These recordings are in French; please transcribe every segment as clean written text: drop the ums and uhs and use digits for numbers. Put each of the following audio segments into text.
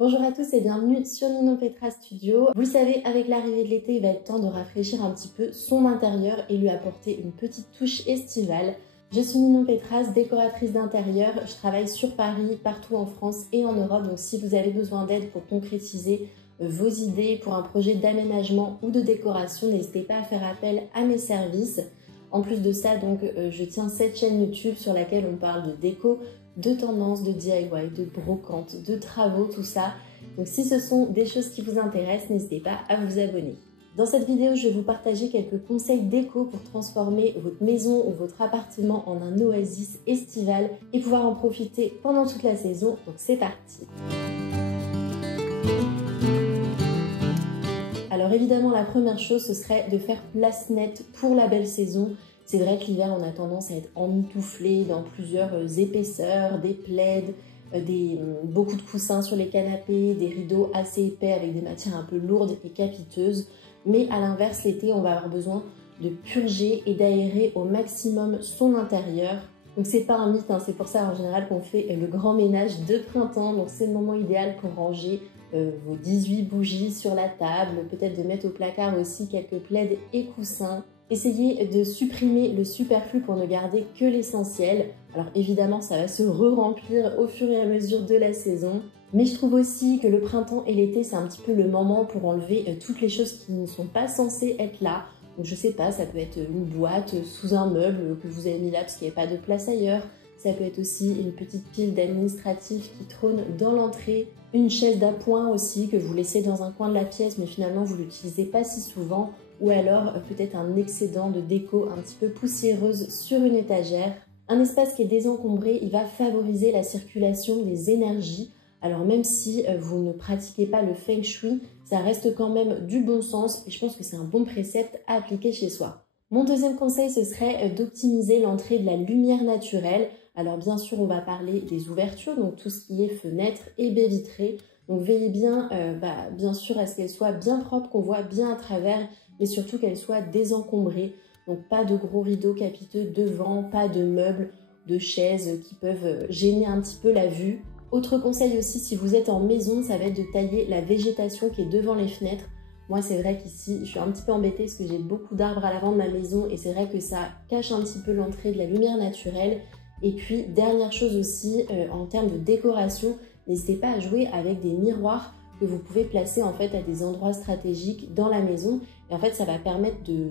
Bonjour à tous et bienvenue sur Ninon Petra Studio. Vous le savez, avec l'arrivée de l'été, il va être temps de rafraîchir un petit peu son intérieur et lui apporter une petite touche estivale. Je suis Ninon Petras, décoratrice d'intérieur. Je travaille sur Paris, partout en France et en Europe. Donc si vous avez besoin d'aide pour concrétiser vos idées pour un projet d'aménagement ou de décoration, n'hésitez pas à faire appel à mes services. En plus de ça, donc, je tiens cette chaîne YouTube sur laquelle on parle de déco, de tendances, de DIY, de brocante, de travaux, tout ça. Donc si ce sont des choses qui vous intéressent, n'hésitez pas à vous abonner. Dans cette vidéo, je vais vous partager quelques conseils déco pour transformer votre maison ou votre appartement en un oasis estival et pouvoir en profiter pendant toute la saison. Donc c'est parti! Alors évidemment, la première chose, ce serait de faire place nette pour la belle saison. C'est vrai que l'hiver, on a tendance à être emmitouflé dans plusieurs épaisseurs, des plaids, beaucoup de coussins sur les canapés, des rideaux assez épais avec des matières un peu lourdes et capiteuses. Mais à l'inverse, l'été, on va avoir besoin de purger et d'aérer au maximum son intérieur. Donc c'est pas un mythe, hein, c'est pour ça en général qu'on fait le grand ménage de printemps. Donc c'est le moment idéal pour ranger vos 18 bougies sur la table, peut-être de mettre au placard aussi quelques plaids et coussins. Essayez de supprimer le superflu pour ne garder que l'essentiel. Alors évidemment, ça va se re-remplir au fur et à mesure de la saison. Mais je trouve aussi que le printemps et l'été, c'est un petit peu le moment pour enlever toutes les choses qui ne sont pas censées être là. Donc je sais pas, ça peut être une boîte sous un meuble que vous avez mis là parce qu'il n'y a pas de place ailleurs. Ça peut être aussi une petite pile d'administratifs qui trône dans l'entrée. Une chaise d'appoint aussi que vous laissez dans un coin de la pièce mais finalement vous l'utilisez pas si souvent. Ou alors peut-être un excédent de déco un petit peu poussiéreuse sur une étagère. Un espace qui est désencombré, il va favoriser la circulation des énergies. Alors même si vous ne pratiquez pas le Feng Shui, ça reste quand même du bon sens et je pense que c'est un bon précepte à appliquer chez soi. Mon deuxième conseil, ce serait d'optimiser l'entrée de la lumière naturelle. Alors bien sûr, on va parler des ouvertures, donc tout ce qui est fenêtres et baies vitrées. Donc veillez bien, bien sûr, à ce qu'elles soient bien propres, qu'on voit bien à travers, mais surtout qu'elles soient désencombrées. Donc pas de gros rideaux capiteux devant, pas de meubles, de chaises qui peuvent gêner un petit peu la vue. Autre conseil aussi, si vous êtes en maison, ça va être de tailler la végétation qui est devant les fenêtres. Moi, c'est vrai qu'ici, je suis un petit peu embêtée parce que j'ai beaucoup d'arbres à l'avant de ma maison et c'est vrai que ça cache un petit peu l'entrée de la lumière naturelle. Et puis, dernière chose aussi, en termes de décoration, n'hésitez pas à jouer avec des miroirs que vous pouvez placer en fait à des endroits stratégiques dans la maison. Et en fait, ça va permettre de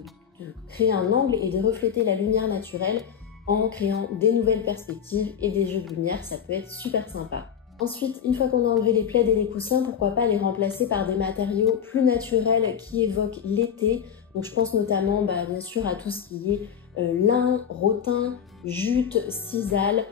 créer un angle et de refléter la lumière naturelle en créant des nouvelles perspectives et des jeux de lumière. Ça peut être super sympa. Ensuite, une fois qu'on a enlevé les plaids et les coussins, pourquoi pas les remplacer par des matériaux plus naturels qui évoquent l'été. Donc je pense notamment bien sûr à tout ce qui est lin, rotin, jute, sisal,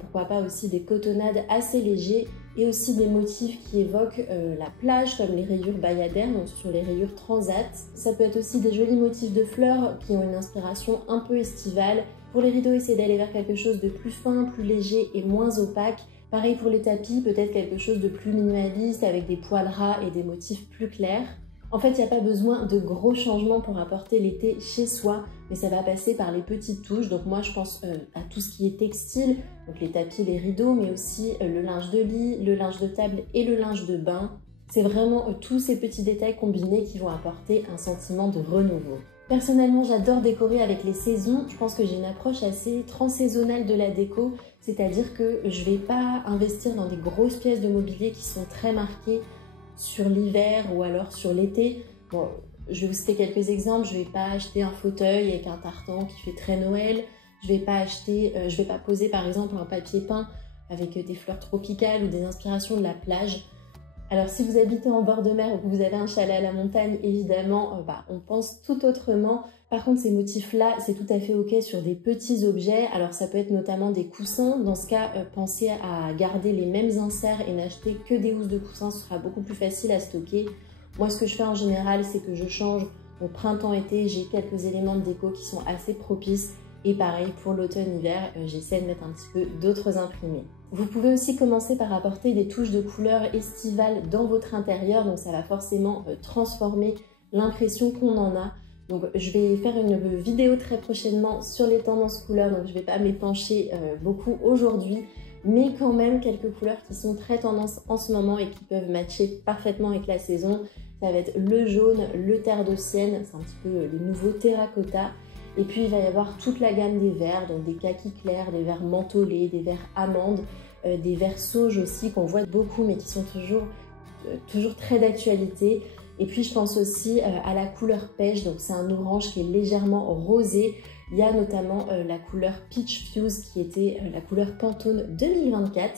pourquoi pas aussi des cotonnades assez légers et aussi des motifs qui évoquent la plage comme les rayures bayadères, donc sur les rayures transat. Ça peut être aussi des jolis motifs de fleurs qui ont une inspiration un peu estivale. Pour les rideaux, essayez d'aller vers quelque chose de plus fin, plus léger et moins opaque. Pareil pour les tapis, peut-être quelque chose de plus minimaliste avec des poils ras et des motifs plus clairs. En fait, il n'y a pas besoin de gros changements pour apporter l'été chez soi, mais ça va passer par les petites touches. Donc moi, je pense à tout ce qui est textile, donc les tapis, les rideaux, mais aussi le linge de lit, le linge de table et le linge de bain. C'est vraiment tous ces petits détails combinés qui vont apporter un sentiment de renouveau. Personnellement, j'adore décorer avec les saisons. Je pense que j'ai une approche assez transsaisonnale de la déco, c'est-à-dire que je ne vais pas investir dans des grosses pièces de mobilier qui sont très marquées sur l'hiver ou alors sur l'été. Bon, je vais vous citer quelques exemples. Je ne vais pas acheter un fauteuil avec un tartan qui fait très Noël. Je vais pas poser par exemple un papier peint avec des fleurs tropicales ou des inspirations de la plage. Alors si vous habitez en bord de mer ou que vous avez un chalet à la montagne, évidemment, on pense tout autrement. Par contre, ces motifs-là, c'est tout à fait ok sur des petits objets. Alors ça peut être notamment des coussins. Dans ce cas, pensez à garder les mêmes inserts et n'acheter que des housses de coussins. Ce sera beaucoup plus facile à stocker. Moi, ce que je fais en général, c'est que je change au printemps-été. J'ai quelques éléments de déco qui sont assez propices. Et pareil, pour l'automne-hiver, j'essaie de mettre un petit peu d'autres imprimés. Vous pouvez aussi commencer par apporter des touches de couleurs estivales dans votre intérieur. Donc ça va forcément transformer l'impression qu'on en a. Donc je vais faire une vidéo très prochainement sur les tendances couleurs. Donc je ne vais pas m'épancher beaucoup aujourd'hui. mais quand même quelques couleurs qui sont très tendance en ce moment et qui peuvent matcher parfaitement avec la saison. Ça va être le jaune, le terre de sienne, c'est un petit peu le nouveau terracotta. Et puis il va y avoir toute la gamme des verts, donc des kakis clairs, des verts mentholés, des verts amandes, des verts sauge aussi qu'on voit beaucoup mais qui sont toujours très d'actualité. Et puis je pense aussi à la couleur pêche, donc c'est un orange qui est légèrement rosé. Il y a notamment la couleur Peach Fuse qui était la couleur Pantone 2024.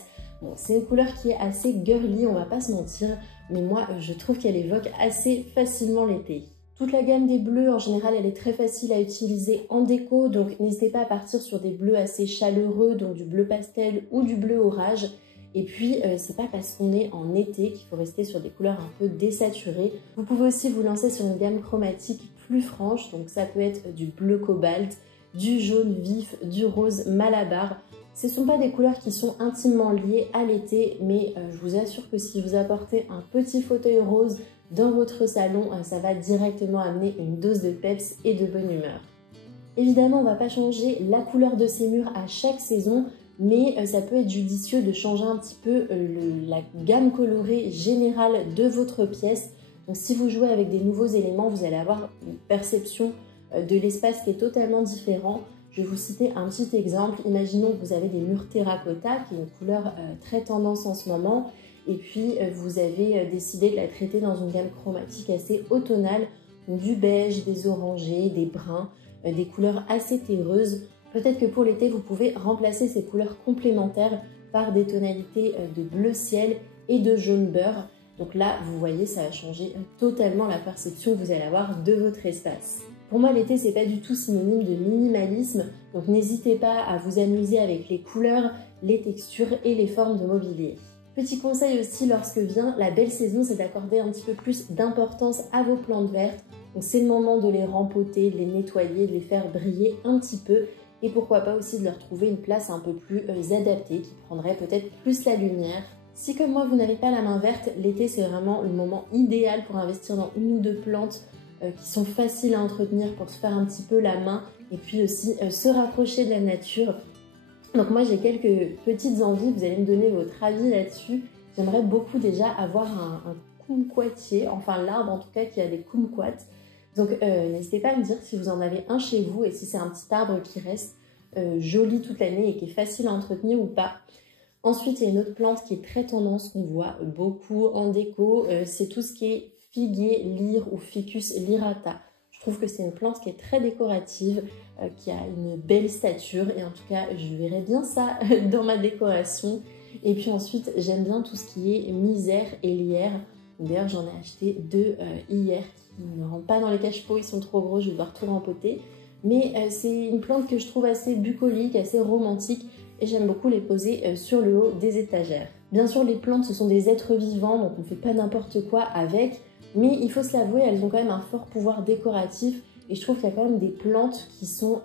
Bon, c'est une couleur qui est assez girly, on va pas se mentir, mais moi je trouve qu'elle évoque assez facilement l'été. Toute la gamme des bleus, en général, elle est très facile à utiliser en déco, donc n'hésitez pas à partir sur des bleus assez chaleureux, donc du bleu pastel ou du bleu orage. Et puis, c'est pas parce qu'on est en été qu'il faut rester sur des couleurs un peu désaturées. Vous pouvez aussi vous lancer sur une gamme chromatique plus franche, donc ça peut être du bleu cobalt, du jaune vif, du rose malabar. Ce ne sont pas des couleurs qui sont intimement liées à l'été, mais je vous assure que si vous apportez un petit fauteuil rose dans votre salon, ça va directement amener une dose de peps et de bonne humeur. Évidemment, on ne va pas changer la couleur de ces murs à chaque saison, mais ça peut être judicieux de changer un petit peu la gamme colorée générale de votre pièce. Donc si vous jouez avec des nouveaux éléments, vous allez avoir une perception de l'espace qui est totalement différent. Je vais vous citer un petit exemple. Imaginons que vous avez des murs terracotta, qui est une couleur très tendance en ce moment, et puis vous avez décidé de la traiter dans une gamme chromatique assez automnale, donc du beige, des orangés, des bruns, des couleurs assez terreuses. Peut-être que pour l'été, vous pouvez remplacer ces couleurs complémentaires par des tonalités de bleu ciel et de jaune beurre. Donc là, vous voyez, ça va changer totalement la perception que vous allez avoir de votre espace. Pour moi, l'été, c'est pas du tout synonyme de minimalisme, donc n'hésitez pas à vous amuser avec les couleurs, les textures et les formes de mobilier. Petit conseil aussi, lorsque vient la belle saison, c'est d'accorder un petit peu plus d'importance à vos plantes vertes. Donc c'est le moment de les rempoter, de les nettoyer, de les faire briller un petit peu, et pourquoi pas aussi de leur trouver une place un peu plus adaptée, qui prendrait peut-être plus la lumière. Si comme moi vous n'avez pas la main verte, l'été c'est vraiment le moment idéal pour investir dans une ou deux plantes qui sont faciles à entretenir pour se faire un petit peu la main et puis aussi se rapprocher de la nature. Donc moi j'ai quelques petites envies, vous allez me donner votre avis là-dessus. J'aimerais beaucoup déjà avoir un kumquatier, enfin l'arbre en tout cas qui a des kumquats. Donc n'hésitez pas à me dire si vous en avez un chez vous et si c'est un petit arbre qui reste joli toute l'année et qui est facile à entretenir ou pas. Ensuite, il y a une autre plante qui est très tendance, qu'on voit beaucoup en déco, c'est tout ce qui est figuier lyre ou ficus lyrata. Je trouve que c'est une plante qui est très décorative, qui a une belle stature et en tout cas, je verrais bien ça dans ma décoration. Et puis ensuite, j'aime bien tout ce qui est misère et lierre. D'ailleurs, j'en ai acheté deux hier qui ne rentrent pas dans les cache-pots, ils sont trop gros, je vais devoir tout rempoter. Mais c'est une plante que je trouve assez bucolique, assez romantique et j'aime beaucoup les poser sur le haut des étagères. Bien sûr, les plantes, ce sont des êtres vivants, donc on ne fait pas n'importe quoi avec, mais il faut se l'avouer, elles ont quand même un fort pouvoir décoratif et je trouve qu'il y a quand même des plantes qui sont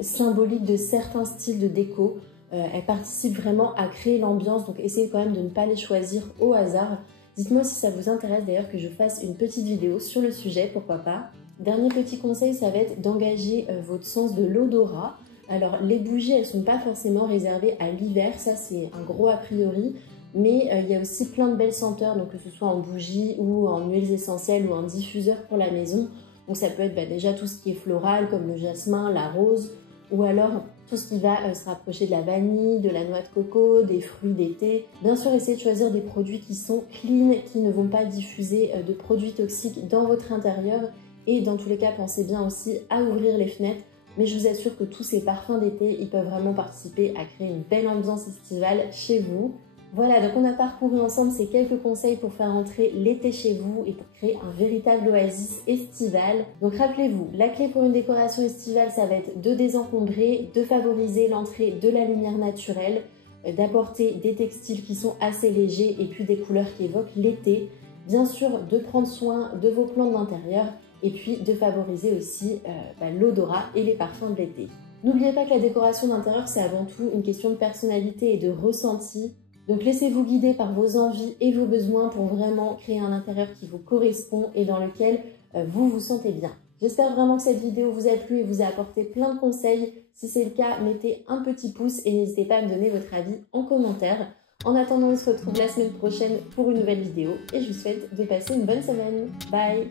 symboliques de certains styles de déco. Elles participent vraiment à créer l'ambiance, donc essayez quand même de ne pas les choisir au hasard. Dites-moi si ça vous intéresse d'ailleurs que je fasse une petite vidéo sur le sujet, pourquoi pas. Dernier petit conseil, ça va être d'engager votre sens de l'odorat. Alors les bougies, elles ne sont pas forcément réservées à l'hiver, ça c'est un gros a priori, mais il y a aussi plein de belles senteurs, donc que ce soit en bougie ou en huiles essentielles ou en diffuseur pour la maison. Donc ça peut être déjà tout ce qui est floral comme le jasmin, la rose, ou alors tout ce qui va se rapprocher de la vanille, de la noix de coco, des fruits d'été. Bien sûr, essayez de choisir des produits qui sont clean, qui ne vont pas diffuser de produits toxiques dans votre intérieur. Et dans tous les cas, pensez bien aussi à ouvrir les fenêtres. Mais je vous assure que tous ces parfums d'été, ils peuvent vraiment participer à créer une belle ambiance estivale chez vous. Voilà, donc on a parcouru ensemble ces quelques conseils pour faire entrer l'été chez vous et pour créer un véritable oasis estival. Donc rappelez-vous, la clé pour une décoration estivale, ça va être de désencombrer, de favoriser l'entrée de la lumière naturelle, d'apporter des textiles qui sont assez légers et puis des couleurs qui évoquent l'été. Bien sûr, de prendre soin de vos plantes d'intérieur et puis de favoriser aussi l'odorat et les parfums de l'été. N'oubliez pas que la décoration d'intérieur, c'est avant tout une question de personnalité et de ressenti. Donc laissez-vous guider par vos envies et vos besoins pour vraiment créer un intérieur qui vous correspond et dans lequel vous vous sentez bien. J'espère vraiment que cette vidéo vous a plu et vous a apporté plein de conseils. Si c'est le cas, mettez un petit pouce et n'hésitez pas à me donner votre avis en commentaire. En attendant, on se retrouve la semaine prochaine pour une nouvelle vidéo et je vous souhaite de passer une bonne semaine. Bye!